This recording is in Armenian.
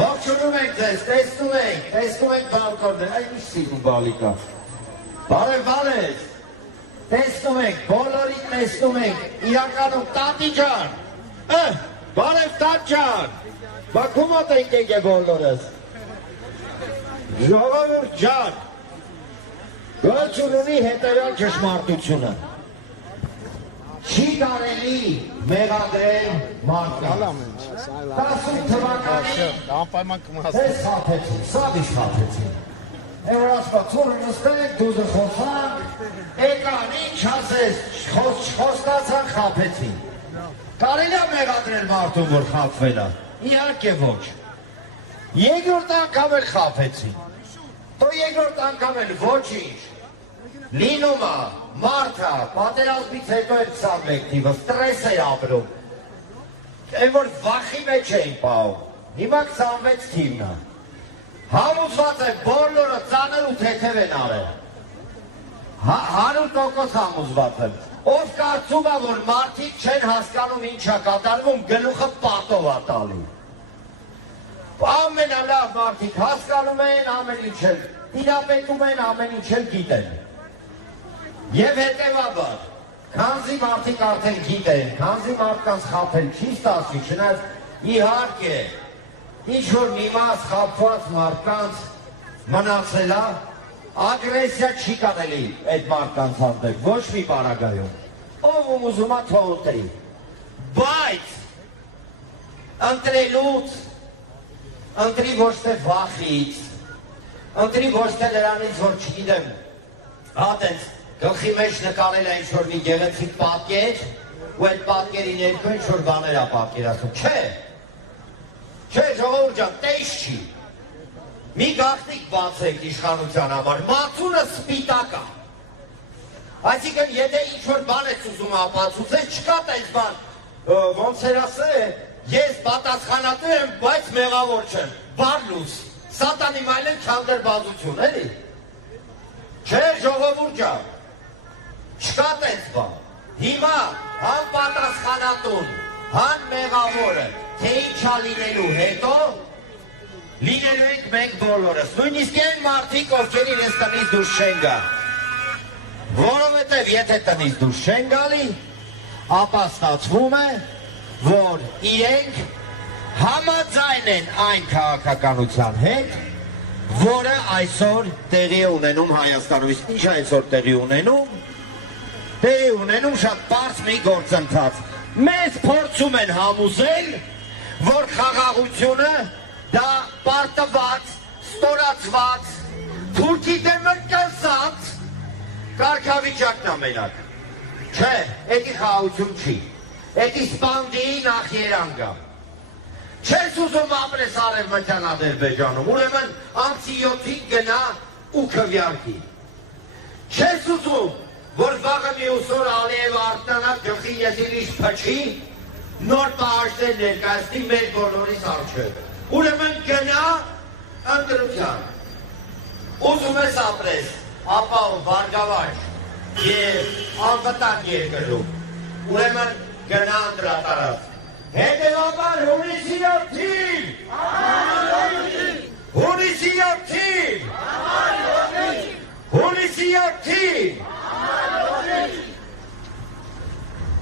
Ողջունում ենք ձեզ, տեսնում ենք բալկոններ, այն ինչ սիրուն բալիկա։ Բարև, տեսնում ենք, բոլորին տեսնում ենք, իրականում տատի ջան, բարև տատ ջան, բակու մոտ ենք բոլորս։ Ժողովուրդ ջան, գոչուն ունի հետևյալ ճշմարտությունը։ Չի կարելի մեղադրել մարդկանց։ 18 թվականին ձեզ խաբեցին, սավ իշ խաբեցին։ Որ ասպացորը նստենք, դուզը խոսանք, էկան ինչ ասես, խոստացան խաբեցին։ Կարելի է մեղադրել մարդուն, որ խաբվել է։ Իհարկե ոչ։ Երկրորդ անգամ էլ խաբեցին։ Դո երկրորդ անգամ էլ ոչինչ։ Լինում է, մարդը, պատերազմից հետո էր 21 թիվը, ստրես է ապրում, են որ վախի մեջ էին պահում, հիմա 26 թիվն է, համոզված է բոլորը ծանր ու թեթև են արել, 100% համոզված եմ, ով կարծում է, որ մարդիկ չեն հասկանում ինչ է կատարվում, գլուխը պատով է տալի, ամենալավ մարդիկ հասկանում են, ամեն ինչ էլ տիրապետում են, ամեն ինչ էլ գիտեն։ Եվ հետևաբար, քանզի մարդիկ արդեն գիտեն, քանզի մարդկանց խաբել չի ստացվի, չնայած իհարկե, ինչ-որ մի մաս խաբված մարդկանց մնացել է, ագրեսիա չի կանելի այդ մարդկանց հանդեպ, ոչ մի պարագայում, ով ուզում է թող ուտի, բայց ընտրելուց, ընտրի ոչ թե վախից, ընտրի ոչ թե նրանից, որ չգիտեմ, հատենց, գլխի մեջ նկարել է ինչ-որ մի գեղեցիկ պատկեր ու այդ պատկերի ներքո ինչ-որ բաներ է պատկերացնում, չէ, ժողովուրդ ջան, տես չի, մի գաղտնիք բացեք իշխանության համար, մածունը սպիտակ է, այսինքն եթե ինչ-որ բան ես ուզում ապացուցես, չկա տես բան, ոնց էր ասել, ես պատասխանատու եմ, բայց մեղավոր չեմ, բառլուս, սատանի մայլեն չանդրբազություն, էլի, չէ, ժողովուրդ ջան, չկա տենց բան, հիմա հան պատասխանատուն, հան մեղավորը, թե ինչա լինելու հետո, լինելու ենք մենք բոլորս, նույնիսկ են մարդիկ, ովքեր իրենց տնից դուրս չեն գա, որովհետև եթե տնից դուրս չեն գալի, ապա ստացվում է, որ իրենք համաձայն են այն քաղաքականության հետ, որը այսօր տեղի է ունենում Հայաստանում, իսկ ինչ այսօր տեղի ունենում, շատ պարզ մի գործընթաց։ Մեզ փորձում են համոզել, որ խաղաղությունը դա պարտված, ստորացված, թուրքի դեմը կսած կարգավիճակն է մենակ։ Չէ, էդի խաղաղություն չի, էդի սպանդիի նախերանգ է։ Չես ուզում ապրես Արևմտյան Ադրբեջանում, ուրեմն ամսի 7-ին գնա ու քվյարկի։ Չես ուզում, որ վաղը մյուս օր Ալիևը արթնանա գլխի եզիրիշ փչի, նոր պահանջներ ներկայացնի մեր բոլորիս առջև։ Ուրեմն գնա ընտրության։ Ուզում ես ապրես, ապահով, բարգավաճ եւ անվտանգ երկրում։ Ուրեմն գնա ընտրատարած։ Հետևաբար հունիսի 7-ին